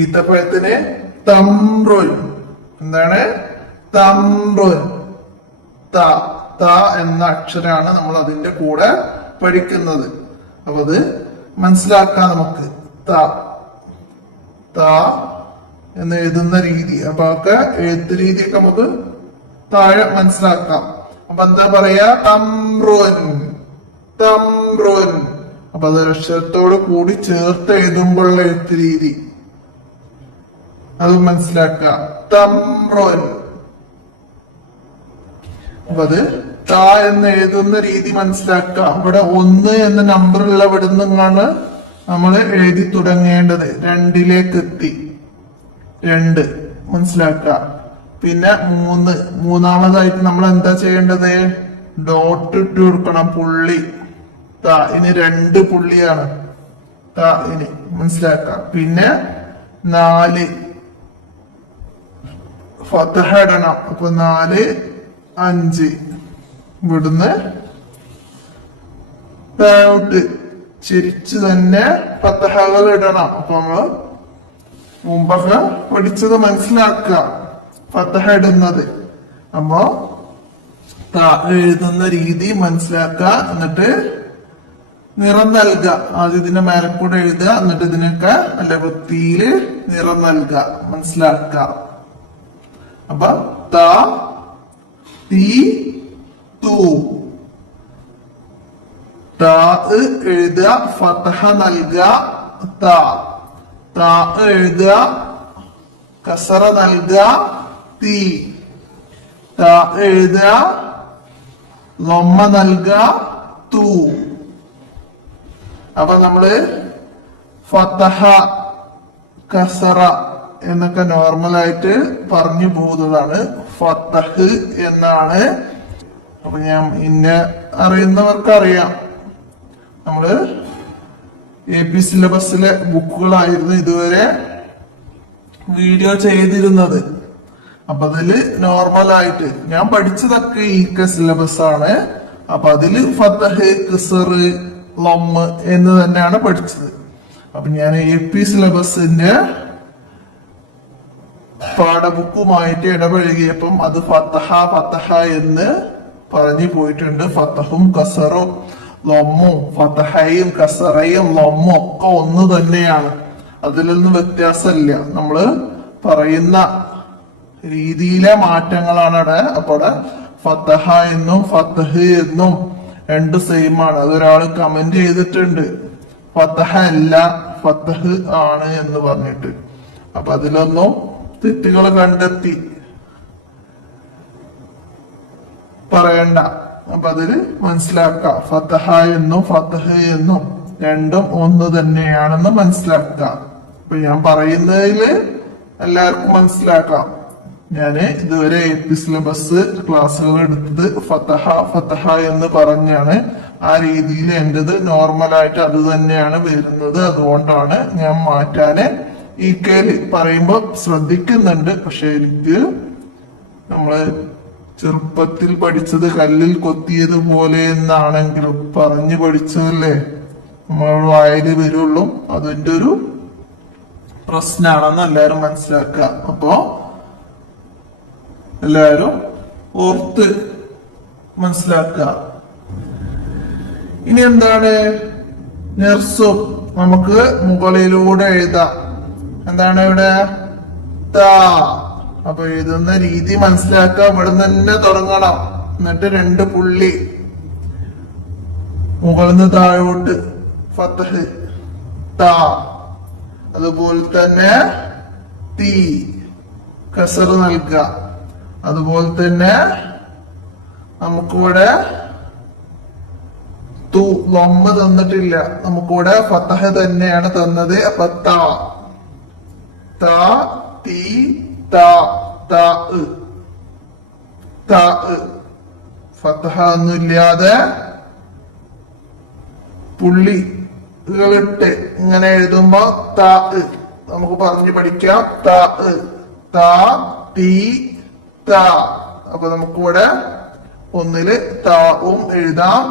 ഈത്തപ്പഴത്തിന് തംറുൻ. എന്താണ്? തംറുൻ. ത ത എന്ന അക്ഷരാണ് നമ്മൾ അതിന്റെ കൂടെ പഠിക്കുന്നത്. അപ്പൊ അത് മനസ്സിലാക്കാം നമുക്ക്. ത ത എന്ന് എഴുതുന്ന രീതി, അപ്പൊ ഒക്കെ എഴുത്ത് രീതിയൊക്കെ നമുക്ക് താഴെ മനസ്സിലാക്കാം. അപ്പൊ എന്താ പറയാ? തംറുൻ, തംറുൻ. അപ്പൊ അത് അക്ഷരത്തോട് കൂടി ചേർത്ത് എഴുതുമ്പോഴുള്ള എഴുത്ത് രീതി അത് മനസ്സിലാക്കുക. തംറുൻ. അപ്പൊ അത് ത എന്ന് എഴുതുന്ന രീതി മനസ്സിലാക്കാം. ഇവിടെ 1 എന്ന നമ്പറുള്ള ഇവിടെ നിന്നാണ് നമ്മൾ എഴുതി തുടങ്ങേണ്ടത്. 2ലേക്ക് എത്തി. 2 മനസ്സിലാക്കുക. പിന്നെ 3. മൂന്നാമതായിട്ട് നമ്മൾ എന്താ ചെയ്യേണ്ടത്? ഡോട്ട് ഇട്ട് കൊടുക്കണം, പുള്ളി. ത ഇനി 2 പുള്ളിയാണ്. ത ഇനി മനസ്സിലാക്കാം. പിന്നെ 4 ഫതഹ ഇടണം. അപ്പൊ 4, 5. ഇവിടുന്ന് താഴോട്ട് ചിരിച്ചു തന്നെ ഫതഹകൾ ഇടണം. അപ്പൊ നമ്മള് മുമ്പൊക്കെ പഠിച്ചത് മനസ്സിലാക്കുക, ഫതഹ ഇടുന്നത്. അപ്പൊ എഴുതുന്ന രീതി മനസ്സിലാക്കുക. എന്നിട്ട് നിറം നൽകുക. ആദ്യം ഇതിന്റെ മേലക്കൂടെ എഴുതുക, എന്നിട്ട് ഇതിനൊക്കെ നല്ല വൃത്തിയില് നിറം നൽകുക, മനസ്സിലാക്കുക. അപ്പൊ ത തീ തു. ത എഴുതുക, ഫതഹ നൽകുക. ത ത എഴുതുക, കസറ നൽകുക. തീ ത എഴുതുക, ലൊമ്മ നൽകുക. തു. അപ്പൊ നമ്മള് ഫതഹ, കസറ എന്നൊക്കെ നോർമലായിട്ട് പറഞ്ഞു പോകുന്നതാണ്. ഫതഹ് എന്നാണ്. അപ്പൊ ഞാൻ അറിയുന്നവർക്ക് അറിയാം. നമ്മള് AP സിലബസിലെ ബുക്കുകളായിരുന്നു ഇതുവരെ വീഡിയോ ചെയ്തിരുന്നത്. അപ്പൊ അതില് നോർമലായിട്ട് ഞാൻ പഠിച്ചതൊക്കെ ഈക്ക സിലബസ് ആണ്. അപ്പൊ അതില് ഫതഹ്, കസർ, ലൊമ്മ് എന്ന് തന്നെയാണ് പഠിച്ചത്. അപ്പൊ ഞാൻ AP സിലബസിന്റെ പാഠബുക്കുമായിട്ട് ഇടപഴകിയപ്പം അത് ഫതഹ ഫതഹ എന്ന് പറഞ്ഞു പോയിട്ടുണ്ട്. ഫതഹും കസറും ലൊമ്മും, ഫതഹയും കസറയും ലൊമ്മും ഒക്കെ ഒന്ന് തന്നെയാണ്. അതിലൊന്നും വ്യത്യാസമില്ല. നമ്മള് പറയുന്ന രീതിയിലെ മാറ്റങ്ങളാണ് അവിടെ. അപ്പൊ അവിടെ ഫതഹ എന്നും ഫതഹ് എന്നും 2 സെയിം ആണ്. അതൊരാള് കമന്റ് ചെയ്തിട്ടുണ്ട്, ഫതഹ അല്ല ഫതഹ് ആണ് എന്ന് പറഞ്ഞിട്ട്. അപ്പൊ അതിലൊന്നും തെറ്റുകൾ കണ്ടെത്തി പറയണ്ട. അപ്പൊ അതില് മനസ്സിലാക്കുക, ഫതഹ എന്നും ഫതഹ് എന്നും 2ഉം ഒന്ന് തന്നെയാണെന്ന് മനസ്സിലാക്കുക. അപ്പൊ ഞാൻ പറയുന്നതില് എല്ലാവർക്കും മനസ്സിലാക്കാം. ഞാന് ഇതുവരെ AP സിലബസ് ക്ലാസ്സുകൾ എടുത്തത് ഫതഹ ഫതഹ എന്ന് പറഞ്ഞാണ്. ആ രീതിയിൽ എന്റേത് നോർമലായിട്ട് അത് തന്നെയാണ് വരുന്നത്. അതുകൊണ്ടാണ് ഞാൻ മാറ്റാന് ഈ കേല് പറയുമ്പോ ശ്രദ്ധിക്കുന്നുണ്ട്. പക്ഷെ എനിക്ക് നമ്മള് ചെറുപ്പത്തിൽ പഠിച്ചത് കല്ലിൽ കൊത്തിയത് പോലെ എന്നാണെങ്കിലും പറഞ്ഞു പഠിച്ചതല്ലേ നമ്മൾ വായല് വരുള്ളൂ. അതിന്റെ ഒരു പ്രശ്നമാണെന്ന് എല്ലാരും മനസ്സിലാക്കുക. അപ്പോ എല്ലാരും ഓർത്ത് മനസ്സിലാക്കുക. ഇനി എന്താണ്? നെർസും നമുക്ക് മുകളിലൂടെ എഴുതാം. എന്താണ് ഇവിടെ? ത. അപ്പൊ എഴുതുന്ന രീതി മനസ്സിലാക്കുക. ഇവിടെ തന്നെ തുടങ്ങണം. എന്നിട്ട് 2 പുള്ളി മുകളിൽ നിന്ന് താഴോട്ട് ഫതഹ് ത. അതുപോലെ തന്നെ തീ, കസർ നൽകുക. അതുപോലെ തന്നെ നമുക്കിവിടെ തു, ലൊമ്മ തന്നിട്ടില്ല. നമുക്കിവിടെ ഫതഹ് തന്നെയാണ് തന്നത്. അപ്പൊ ത ത തീ ത ത ത. ഫതഹ ഒന്നുമില്ലാതെ പുള്ളികളിട്ട് ഇങ്ങനെ എഴുതുമ്പോ ത നമുക്ക് പറഞ്ഞു പഠിക്കാം. ത ത തീ ത. അപ്പൊ നമുക്കിവിടെ ഒന്നില് താവും എഴുതാം,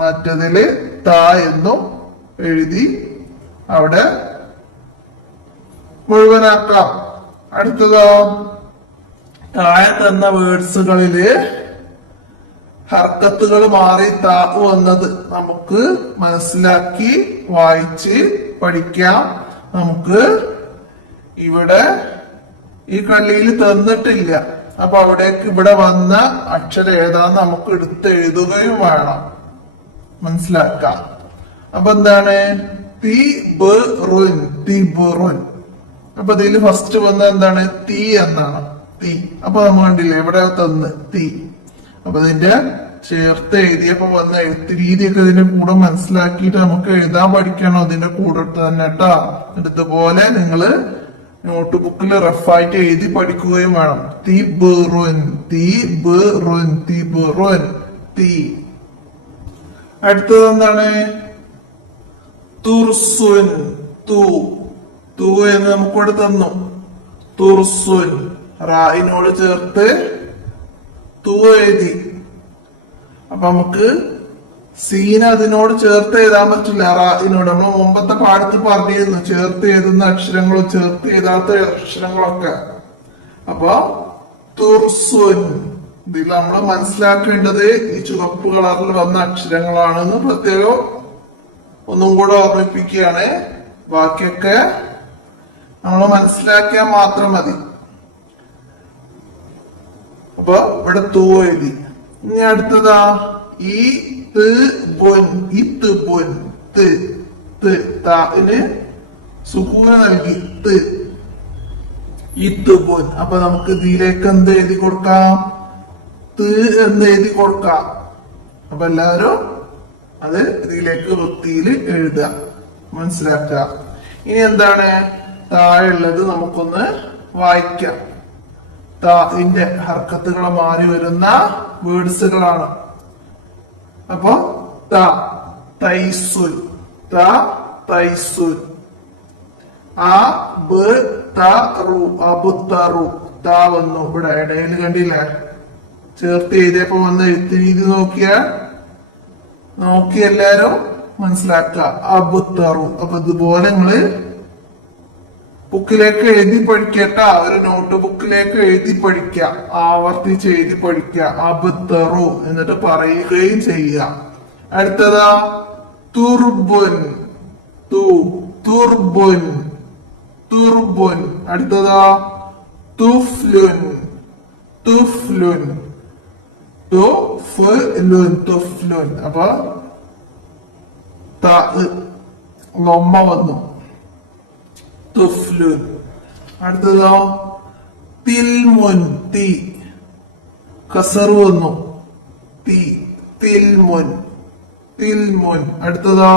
മറ്റതില് ത എന്നും എഴുതി അവിടെ മുഴുവനാക്കാം. അടുത്തതോ താഴെ തന്ന വേർഡ്സുകളില് ഹർക്കത്തുകൾ മാറി താ വന്നത് നമുക്ക് മനസ്സിലാക്കി വായിച്ച് പഠിക്കാം. നമുക്ക് ഇവിടെ ഈ കള്ളിയിൽ തന്നിട്ടില്ല, അപ്പൊ അവിടേക്ക് ഇവിടെ വന്ന അക്ഷരം ഏതാന്ന് നമുക്ക് എടുത്ത് എഴുതുകയും വേണം. മനസ്സിലാക്കാം. അപ്പൊ എന്താണ് തിബറുൻ. അപ്പൊ ഇതിൽ ഫസ്റ്റ് വന്ന എന്താണ് തീ എന്നാണ്. തീ. അപ്പൊ നമ്മൾ കണ്ടില്ലേ ഇവിടെ തന്ന് തീ. അപ്പൊ ഇതിന്റെ ചേർത്ത് എഴുതിയപ്പോ വന്ന എഴുത്ത് രീതിയൊക്കെ ഇതിന്റെ കൂടെ മനസ്സിലാക്കിയിട്ട് നമുക്ക് എഴുതാൻ പഠിക്കണം. അതിന്റെ കൂടെ തന്നെ കേട്ടാ. ഇതുപോലെ നിങ്ങള് നോട്ട് ബുക്കിൽ റഫായിട്ട് എഴുതി പഠിക്കുകയും വേണം. തിബറുൻ. തീ. അടുത്തത് എന്താണ് തുർസുൻ. തൂ എന്ന് നമുക്കിവിടെ തന്നു. തുർസുൻ റായിനോട് ചേർത്ത് തൂ എഴുതി. അപ്പൊ നമുക്ക് സീന അതിനോട് ചേർത്ത് എഴുതാൻ പറ്റില്ല. റായിനോട് നമ്മൾ മുമ്പത്തെ പാഠത്ത് പറഞ്ഞിരുന്നു ചേർത്ത് എഴുതുന്ന അക്ഷരങ്ങളും ചേർത്ത് എഴുതാത്ത അക്ഷരങ്ങളൊക്കെ. അപ്പൊ തുർസുൻ ഇതിൽ നമ്മൾ മനസ്സിലാക്കേണ്ടത് ഈ ചുവപ്പ് കളറിൽ വന്ന അക്ഷരങ്ങളാണെന്ന് പ്രത്യേകം ഒന്നും കൂടെ ഓർമ്മിപ്പിക്കുകയാണ്. ബാക്കിയൊക്കെ നമ്മൾ മനസ്സിലാക്കിയാൽ മാത്രം മതി. അപ്പൊ ഇവിടെ തൂ എഴുതി. ഇനി അടുത്തതാ ന് സുക്കൂന നൽകി ഇത്തുബുൻ. അപ്പൊ നമുക്ക് ഇതിലേക്ക് എന്ത് എഴുതി കൊടുക്കാം? എന്ന് എഴുതി കൊടുക്കാം. അപ്പൊ എല്ലാവരും അത് ഇതിലേക്ക് വൃത്തിയിൽ എഴുതുക, മനസ്സിലാക്കുക. ഇനി എന്താണ് താഴെയുള്ളത് നമുക്കൊന്ന് വായിക്കാം. താന്റെ ഹർക്കത്തുകൾ മാറി വരുന്ന വേർഡ്സുകളാണ്. അപ്പൊ തൈസുൽ. അബുത്തറു. വന്നു ഇവിടെ ഇടയിൽ കണ്ടില്ലേ? ചേർത്ത് എഴുതിയപ്പോ വന്ന എഴുത്ത് രീതി നോക്കി എല്ലാരും മനസ്സിലാക്കുക. അബുത്തറു. അപ്പൊ ഇതുപോലെ നിങ്ങള് ബുക്കിലേക്ക് എഴുതി പഠിക്കട്ട. ഒരു നോട്ട് ബുക്കിലേക്ക് എഴുതി പഠിക്ക, ആവർത്തിച്ച് എഴുതി പഠിക്ക. അബുത്തറു എന്നിട്ട് പറയുകയും ചെയ്യുക. അടുത്തതാ തുർബുൻ. തുർബുൻ. അടുത്തതാ തുഫ്ലുൻ. അപ്പൊ ലൊമ്മ വന്നു. തുഫ്ലുൻ. അടുത്തതോ തിൽമുൻ. തീ കസർ വന്നു. തിൽമുൻ. അടുത്തതോ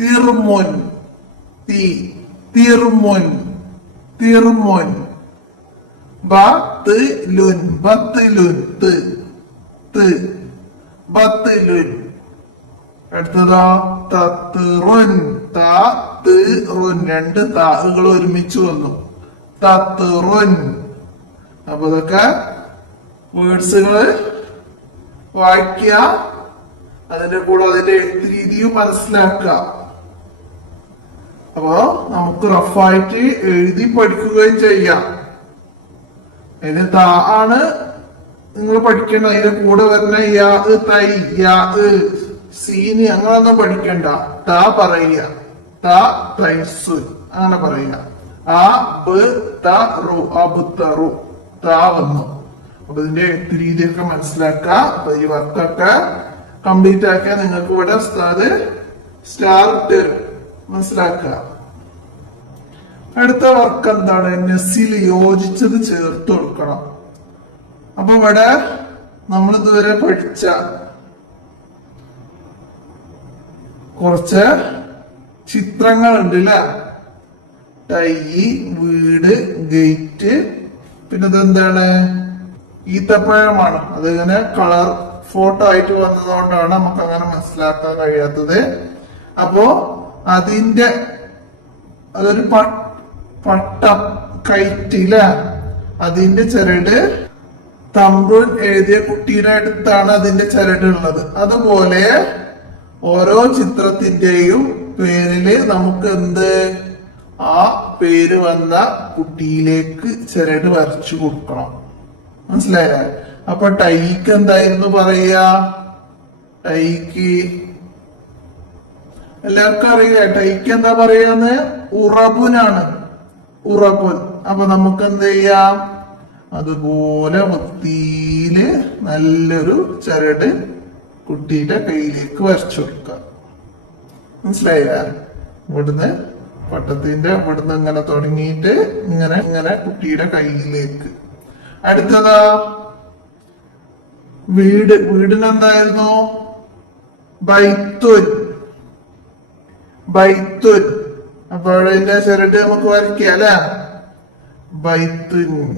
തിർമുൻ. തിർമുൻ. ബത്ലുൻ. അടുത്തതോ തത്റുൻ. രണ്ട് താഹുകൾ ഒരുമിച്ച് വന്നു. തത്റുൻ. അപ്പൊ ഇതൊക്കെ വേർഡ്സുകള് വായിക്കുക, അതിന്റെ കൂടെ അതിന്റെ എഴുത്ത് രീതിയും മനസ്സിലാക്കുക. അപ്പൊ നമുക്ക് റഫായിട്ട് എഴുതി പഠിക്കുകയും ചെയ്യാം. അതിന് താ ആണ് നിങ്ങൾ പഠിക്കേണ്ടത്. അതിന്റെ കൂടെ വരുന്ന സീനി അങ്ങനൊന്നും പഠിക്കണ്ട. താ പറയുക. തൈസുൻ അങ്ങനെ പറയുക. അബുത്തറു. വന്നു. അപ്പൊ ഇതിന്റെ എഴുത്ത് രീതിയൊക്കെ മനസ്സിലാക്കുക. അപ്പൊ ഈ വർക്കൊക്കെ കംപ്ലീറ്റ് ആക്കിയാൽ നിങ്ങൾക്ക് ഇവിടെ സ്റ്റാർ തരും. മനസ്സിലാക്കുക. അടുത്ത വർക്ക് എന്താണ്? നെസ്സിൽ യോജിച്ചത് ചേർത്ത് കൊടുക്കണം. അപ്പൊ ഇവിടെ നമ്മൾ ഇതുവരെ പഠിച്ച കുറച്ച് ചിത്രങ്ങൾ ഉണ്ട് അല്ലെ? ടൈ, വീട്, ഗേറ്റ്, പിന്നെ ഇതെന്താണ്? ഈത്തപ്പഴമാണ്. അതിങ്ങനെ കളർ ഫോട്ടോ ആയിട്ട് വന്നതുകൊണ്ടാണ് നമുക്ക് അങ്ങനെ മനസ്സിലാക്കാൻ കഴിയാത്തത്. അപ്പോ അതൊരു പട്ടം കയറ്റില്ല. അതിന്റെ ചരട് തമ്പ്രൂൻ എഴുതിയ കുട്ടിയുടെ അടുത്താണ് അതിന്റെ ചരട് ഉള്ളത്. അതുപോലെ ഓരോ ചിത്രത്തിന്റെയും പേരില് നമുക്ക് എന്ത് ആ പേര് വന്ന കുട്ടിയിലേക്ക് ചരട് വരച്ചു കൊടുക്കണം. മനസ്സിലായില്ലേ? അപ്പൊ ടൈക്ക് എന്തായിരുന്നു പറയാ? ടൈക്ക് എല്ലാവർക്കും അറിയില്ല. ടൈക്ക് എന്താ പറയാന്ന്? ഉറബുനാണ്. ഉറബുൻ. അപ്പൊ നമുക്ക് എന്ത് ചെയ്യാം? അതുപോലെ വൃത്തിയില് നല്ലൊരു ചരട് കുട്ടിയുടെ കയ്യിലേക്ക് വരച്ചു കൊടുക്കാം. മനസ്സിലായില്ല? ഇവിടുന്ന് പട്ടത്തിന്റെ ഇവിടുന്ന് ഇങ്ങനെ തുടങ്ങിയിട്ട് ഇങ്ങനെ ഇങ്ങനെ കുട്ടിയുടെ കയ്യിലേക്ക്. അടുത്തതാ വീട്. വീടിനെന്തായിരുന്നു? ബൈത്തുൻ. ബൈത്തുൻ. അപ്പൊ അതിന്റെ ചരട് നമുക്ക് വരയ്ക്കാം അല്ലെ? ബൈത്തുൻ.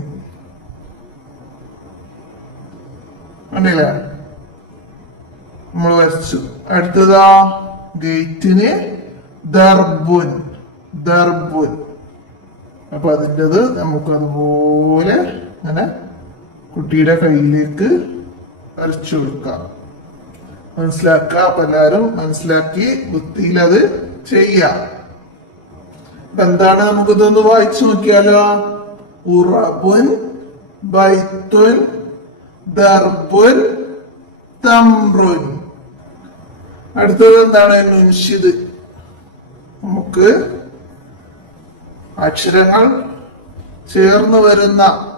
കണ്ടില്ലേ? നമ്മൾ വരച്ചു. അടുത്തതാ ഗേറ്റിന് ദർബുൻ. ദർബുൻ. അപ്പൊ അതിൻ്റെത് നമുക്ക് അതുപോലെ അങ്ങനെ കുട്ടിയുടെ കയ്യിലേക്ക് വരച്ചു കൊടുക്കാം. മനസ്സിലാക്കുക. അപ്പൊ എല്ലാരും മനസ്സിലാക്കി വൃത്തിയിൽ അത് ചെയ്യാം. അപ്പൊ എന്താണ്? നമുക്കിതൊന്ന് വായിച്ചു നോക്കിയാലോ? ഉറബുൻ, ബൈത്തുൻ, ദർബുൻ, തംറുൻ. അടുത്തത് എന്താണ്? മുൻഷിദ്. നമുക്ക് അക്ഷരങ്ങൾ ചേർന്ന് വരുന്ന,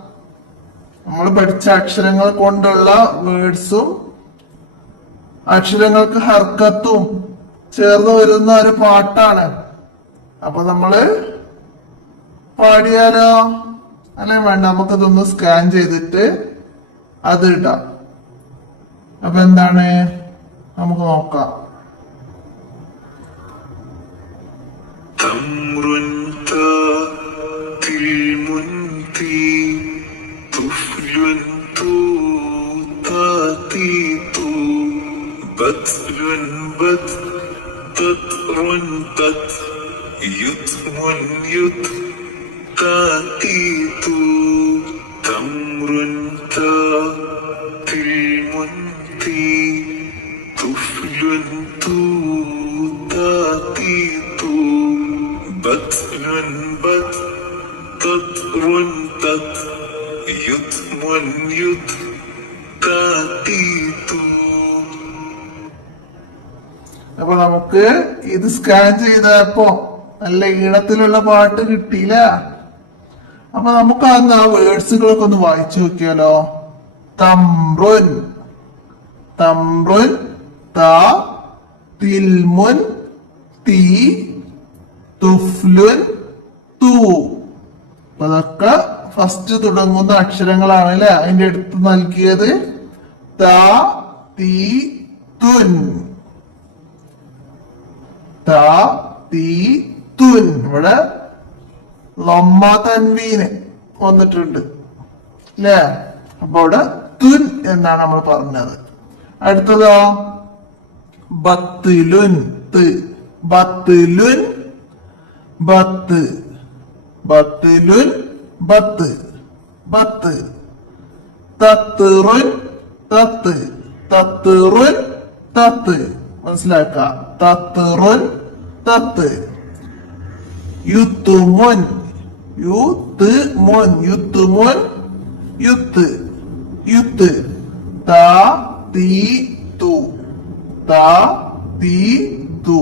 നമ്മൾ പഠിച്ച അക്ഷരങ്ങൾ കൊണ്ടുള്ള വേർഡ്സും അക്ഷരങ്ങൾക്ക് ഹർക്കത്തും ചേർന്ന് വരുന്ന ഒരു പാട്ടാണ്. അപ്പൊ നമ്മള് പാടിയാലോ? അല്ലെ വേണ്ട? നമുക്കതൊന്ന് സ്കാൻ ചെയ്തിട്ട് അത് ഇടാം. അപ്പൊ എന്താണ്? നമുക്ക് നോക്കാം. തംറുൻ തിൽമുൻതി തുഫ്ലുൻ തൂതാതിതു ബത്ലുൻ ബത് തത്റുൻ തത് യുത്മുൻ യുത് താതിതു തംറുൻ തിൽമുൻതി തുഫ്ലുൻ തൂതാതിതു ബത്ലുൻ ബത് തത്റുൻ തത് യുത്മുൻ യുത് താതിതു. അപ്പൊ നമുക്ക് ഇത് സ്കാൻ ചെയ്തപ്പോ നല്ല ഈണത്തിലുള്ള പാട്ട് കിട്ടിയില്ല. അപ്പൊ നമുക്ക് അന്ന് ആ വേർഡ്സുകളൊക്കെ ഒന്ന് വായിച്ചു നോക്കിയാലോ? തംറുൻ. തംറുൻ. ത. തിൽമുൻ. തീ. തുഫ്ലുൻ. തൂ. അപ്പൊ അതൊക്കെ ഫസ്റ്റ് തുടങ്ങുന്ന അക്ഷരങ്ങളാണ് അല്ലെ? അതിന്റെ അടുത്ത് നൽകിയത് ത, തീ, തുൻ. ത, തീ, തുൻ. ഇവിടെ ലമ്മ തൻവീന് വന്നിട്ടുണ്ട് അല്ലേ? അപ്പൊ ഇവിടെ തുൻ എന്നാണ് നമ്മൾ പറഞ്ഞത്. അടുത്തതോ ബത്തിലുൻ. ബത്തിലുൻ. ബത്ത്. ബത്തിലുൻ. ബത്ത്. ബത്ത്. തത്തുറുൻ. തത്ത്. തത്തുറുൻ. തത്ത്. മനസ്സിലാക്ക. തത്തുറുൻ. തത്ത്. യുത്തുമുൻ. യുത്തുമുൻ. യുത്തുമുൻ. യുത്ത്. യുത്ത്. ത, തീ, തു. ത, തീ, തു.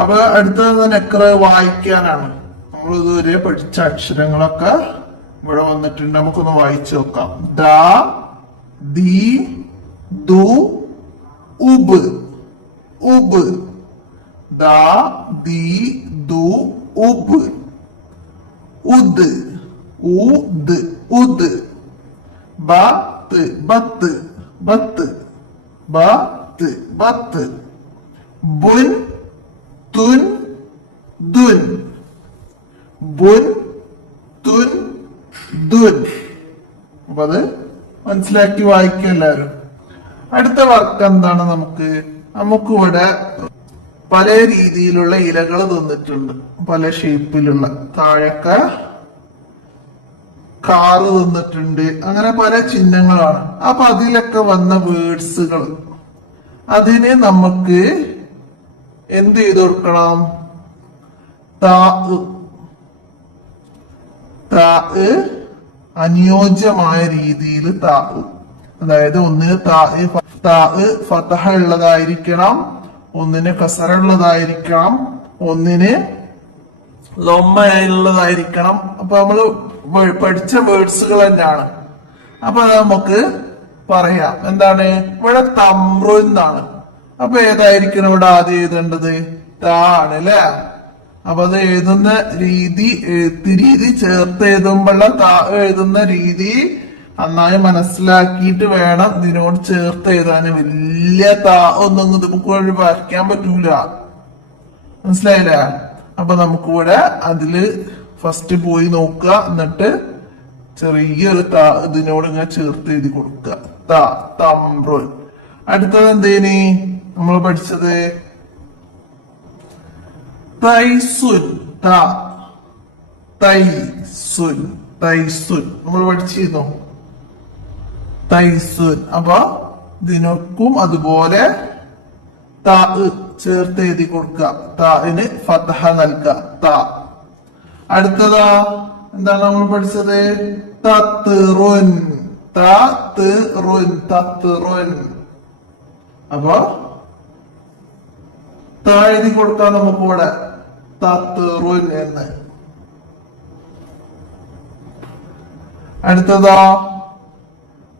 അപ്പൊ അടുത്തത് നെക്കറ വായിക്കാനാണ്. നമ്മൾ ഇതുവരെ പഠിച്ച അക്ഷരങ്ങളൊക്കെ ഇവിടെ വന്നിട്ടുണ്ട്. നമുക്കൊന്ന് വായിച്ചു നോക്കാം. ദ, ദി, ദു, ഉബ്. ഉബ്. ദ, ദി, ദു, ഉബ്. ഉദ്. ഉദ്. ഉദ്. ബത്ത്. ബത്ത്. ബത്ത്. ബത്ത്. ബത്ത്. ബുൻ. തുൻ. ദുൻ. ബുൻ. തുൻ. ദുൻ. അപ്പൊ അത് മനസ്സിലാക്കി വായിക്കുക എല്ലാവരും. അടുത്ത വാക്ക് എന്താണ്? നമുക്കിവിടെ പല രീതിയിലുള്ള ഇലകൾ തന്നിട്ടുണ്ട്. പല ഷേപ്പിലുള്ള. താഴൊക്കെ കാറ് തന്നിട്ടുണ്ട്. അങ്ങനെ പല ചിഹ്നങ്ങളാണ്. അപ്പൊ അതിലൊക്കെ വന്ന വേർഡ്സുകൾ അതിനെ നമുക്ക് എന്ത് ചെയ്ത് കൊടുക്കണം? താ അനുയോജ്യമായ രീതിയിൽ അതായത് ഒന്നിന് ഫതഹ ഉള്ളതായിരിക്കണം, ഒന്നിന് കസറ ഉള്ളതായിരിക്കണം, ഒന്നിന് ലൊമ്മയുള്ളതായിരിക്കണം. അപ്പൊ നമ്മള് പഠിച്ച വേർഡ്സുകൾ തന്നെയാണ്. അപ്പൊ നമുക്ക് പറയാം എന്താണ് ഇവിടെ തമ്രു എന്നാണ്. അപ്പൊ ഏതായിരിക്കണം ഇവിടെ ആദ്യം എഴുതേണ്ടത്? താ ആണ് അല്ലെ. അപ്പൊ അത് എഴുതുന്ന എഴുത്ത് രീതി ചേർത്ത് എഴുതുമ്പോഴുള്ള താ എഴുതുന്ന രീതി നന്നായി മനസ്സിലാക്കിയിട്ട് വേണം ഇതിനോട് ചേർത്ത് എഴുതാന്. വലിയ താ ഒന്നും നമുക്ക് വഴി വരയ്ക്കാൻ പറ്റൂല. മനസ്സിലായില്ലേ? അപ്പൊ നമുക്കിവിടെ അതില് ഫസ്റ്റ് പോയി നോക്കുക, എന്നിട്ട് ചെറിയൊരു ഇതിനോട് ഇങ്ങനെ ചേർത്ത് എഴുതി കൊടുക്കുക. തമ്രുൻ. അടുത്തത് എന്തേനി നമ്മൾ പഠിച്ചത്? തൈസുൻ. തൈസുൻ നമ്മൾ പഠിച്ചിരുന്നു. തൈസുൻ. അപ്പൊ ഇതിനൊക്കും അതുപോലെ ചേർത്ത് എഴുതി കൊടുക്കുക. താന് ഫതഹ നൽകുക. അടുത്തതാ എന്താണ് നമ്മൾ പഠിച്ചത്? തത്റുൻ. അപ്പൊ എഴുതി കൊടുക്കാം നമുക്ക് ഇവിടെ തത്റുൻ എന്ന്. അടുത്തതാ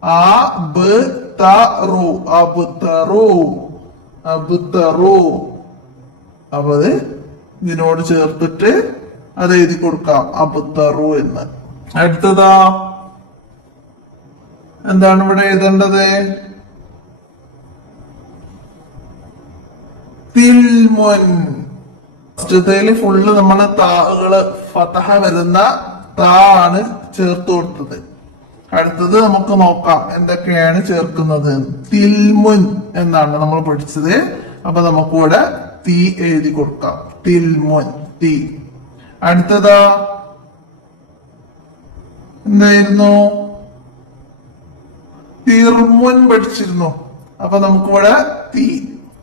അബ്തറു. അപ്പൊ അത് ഇതിനോട് ചേർത്തിട്ട് അത് എഴുതി കൊടുക്കാം അബ്തറു എന്ന്. അടുത്തതാ എന്താണ് ഇവിടെ എഴുതേണ്ടത്? തിൽമുൻ. ഫസ്റ്റത്തേല് ഫുള്ള് നമ്മള് താകള് ഫതഹ വരുന്ന ആണ് ചേർത്ത് കൊടുത്തത്. അടുത്തത് നമുക്ക് നോക്കാം എന്തൊക്കെയാണ് ചേർക്കുന്നത്. തിൽമുൻ എന്നാണ് നമ്മൾ പഠിച്ചത്. അപ്പൊ നമുക്കിവിടെ തീ എഴുതി കൊടുക്കാം. തിൽമുൻ. തീ. അടുത്തതാ എന്തായിരുന്നു? തിർമുൻ പഠിച്ചിരുന്നു. അപ്പൊ നമുക്കിവിടെ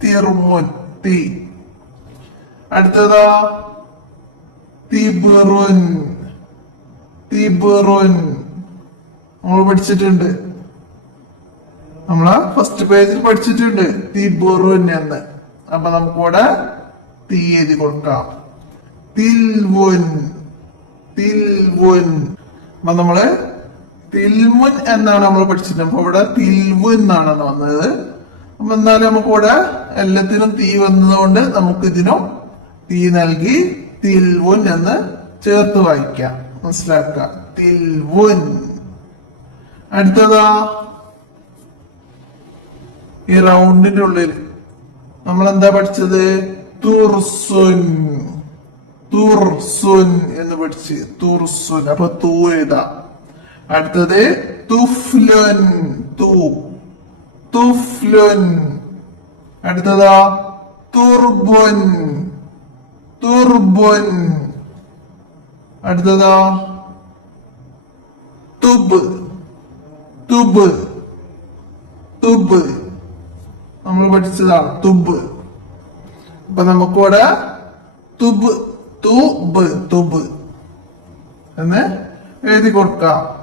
തിർമുൻ. തീ. അടുത്തതാ തിബറുൻ. നമ്മൾ പഠിച്ചിട്ടുണ്ട്. നമ്മളെ ഫസ്റ്റ് പേജിൽ പഠിച്ചിട്ടുണ്ട് തിബറുൻ എന്ന്. അപ്പൊ നമുക്കിവിടെ തീ എഴുതി കൊടുക്കാം. തിൽവുൻ. അപ്പൊ നമ്മള് തിൽമുൻ എന്നാണ് നമ്മൾ പഠിച്ചിട്ടുണ്ട്. അപ്പൊ ഇവിടെ തിൽവു എന്നാണ് വന്നത്. അപ്പൊ എന്നാലും നമുക്കിവിടെ എല്ലാത്തിനും തീ വന്നതുകൊണ്ട് നമുക്ക് ഇതിനും തീ നൽകി തിൽവുൻ എന്ന് ചേർത്ത് വായിക്കാം. മനസ്സിലാക്കാം. തിൽവുൻ. അടുത്തതാ ഈ റൗണ്ടിന്റെ ഉള്ളിൽ നമ്മൾ എന്താ പഠിച്ചത്? തുർസുൻ എന്ന് പഠിച്ച്. തുർസുൻ. അപ്പൊ തൂ എഴുതാം. അടുത്തത് തുഫ്ലുൻ. അടുത്തതാ തുർബുൻ. അടുത്തതാ തുബ്. നമ്മൾ പഠിച്ചതാണ് തുബ്. അപ്പൊ നമുക്കിവിടെ തുബ് എന്ന് എഴുതി കൊടുക്കാം.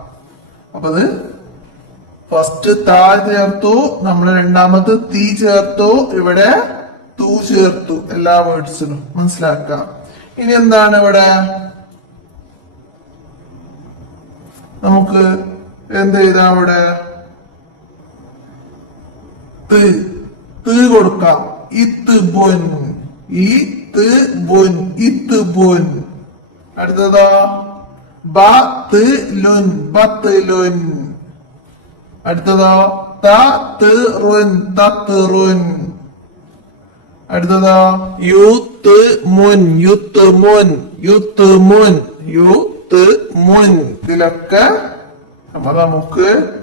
അപ്പൊ അത് ഫസ്റ്റ് താ ചേർത്തു, നമ്മൾ രണ്ടാമത് തീ ചേർത്തു, ഇവിടെ തൂ ചേർത്തു. എല്ലാ വേർഡ്സിനും മനസ്സിലാക്കാം. ഇനി എന്താണ് ഇവിടെ? നമുക്ക് എന്ത് ചെയ്താ ഇവിടെ? കൊടുക്കാം. ഇത്ബുൻ. അടുത്തതാ ബത്ലുൻ. അടുത്തതാ തത്റുൻ. അടുത്തതാ യുത്മുൻ. ഇതിലൊക്കെ അപ്പൊ നമുക്ക്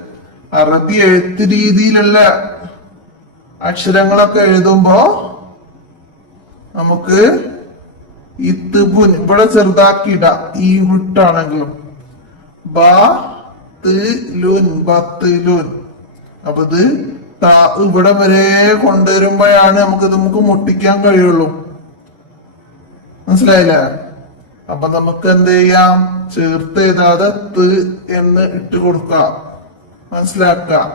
അറബി എഴുത്ത് രീതിയിലുള്ള അക്ഷരങ്ങളൊക്കെ എഴുതുമ്പോ നമുക്ക് ഇത്ബുൻ ഇവിടെ ചെറുതാക്കിയിടാം. ഈ വിട്ടാണെങ്കിലും ബത്ലുൻ. അപ്പൊ ഇത് ഇവിടെ വരെ കൊണ്ടുവരുമ്പോഴാണ് നമുക്ക് മുട്ടിക്കാൻ കഴിയുള്ളൂ. മനസ്സിലായില്ലേ? അപ്പൊ നമുക്ക് എന്ത് ചെയ്യാം, ചേർത്ത് എഴുതാതെ ത് എന്ന് ഇട്ട് കൊടുക്കാം, മനസ്സിലാക്കാം.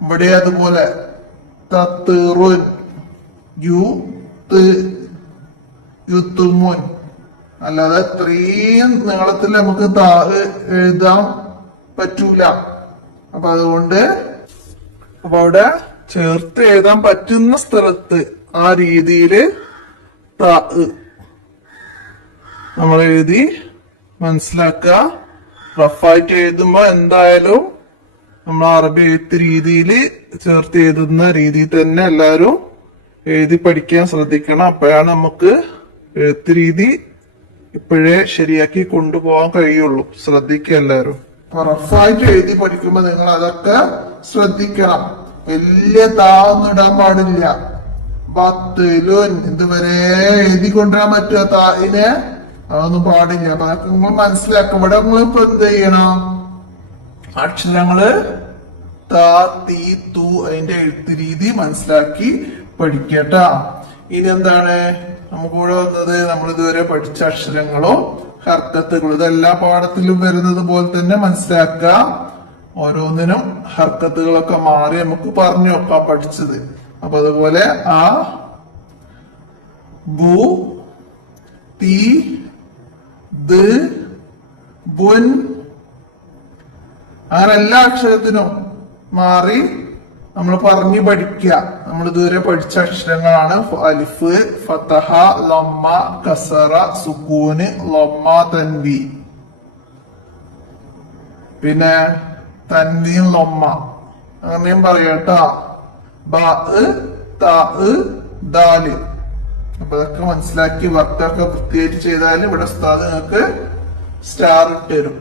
ഇവിടെ അതുപോലെ തത്തുറുൻ യു ത് യുത്തുമുൻ, അല്ലാതെ ഇത്രയും നീളത്തിൽ നമുക്ക് എഴുതാൻ പറ്റൂല. അപ്പൊ അതുകൊണ്ട് അപ്പൊ അവിടെ ചേർത്ത് എഴുതാൻ പറ്റുന്ന സ്ഥലത്ത് ആ രീതിയില് നമ്മൾ എഴുതി മനസ്സിലാക്കുക. റഫായിട്ട് എഴുതുമ്പോ എന്തായാലും നമ്മൾ അറബി എഴുത്ത് രീതിയിൽ ചേർത്ത് എഴുതുന്ന രീതിയിൽ തന്നെ എല്ലാവരും എഴുതി പഠിക്കാൻ ശ്രദ്ധിക്കണം. അപ്പോഴാണ് നമുക്ക് എഴുത്ത് രീതി ഇപ്പോഴേ ശരിയാക്കി കൊണ്ടുപോകാൻ കഴിയുള്ളൂ. ശ്രദ്ധിക്കുക എല്ലാവരും. റഫായിട്ട് എഴുതി പഠിക്കുമ്പോ നിങ്ങൾ അതൊക്കെ ശ്രദ്ധിക്കണം. വലിയ താന്ന് ഇടാൻ പാടില്ല. ബത്തുലുൻ ഇതുവരെ എഴുതി കൊണ്ടുവരാൻ പറ്റുക തായിനെ, അതൊന്നും പാടില്ല. അപ്പൊ അതൊക്കെ നിങ്ങൾ മനസ്സിലാക്കും. ഇവിടെ നിങ്ങൾ ഇപ്പൊ എന്ത് ചെയ്യണം, അക്ഷരങ്ങള് താ തീ തു അതിന്റെ എഴുത്ത് രീതി മനസ്സിലാക്കി പഠിക്കട്ടാ. ഇനി എന്താണ് നമുക്കിവിടെ വന്നത്, നമ്മൾ ഇതുവരെ പഠിച്ച അക്ഷരങ്ങളും ഹർക്കത്തുകളും ഇതെല്ലാ പാഠത്തിലും വരുന്നത് പോലെ തന്നെ മനസ്സിലാക്കുക. ഓരോന്നിനും ഹർക്കത്തുകളൊക്കെ മാറി നമുക്ക് പറഞ്ഞു നോക്കാം പഠിച്ചത്. അപ്പൊ അതുപോലെ ആ ബു തീ ദ് ബുൻ അങ്ങനെ എല്ലാ അക്ഷരത്തിനും മാറി നമ്മൾ പറഞ്ഞു പഠിക്കുക. നമ്മൾ ഇതുവരെ പഠിച്ച അക്ഷരങ്ങളാണ് അലിഫ്, ഫതഹ, ലമ്മ, കസറ, സുക്കൂന്, ലമ്മ, തൻവി, പിന്നെ തൻവീൻ, ലമ്മ അങ്ങനെയും പറയട്ടാ. ബാ താ ദാല്. അപ്പൊ അതൊക്കെ മനസ്സിലാക്കി വർക്കൊക്കെ വൃത്തിയായിട്ട് ചെയ്താൽ ഇവിടെ ഉസ്താദ് നിങ്ങൾക്ക് സ്റ്റാർ ഇട്ട് തരും.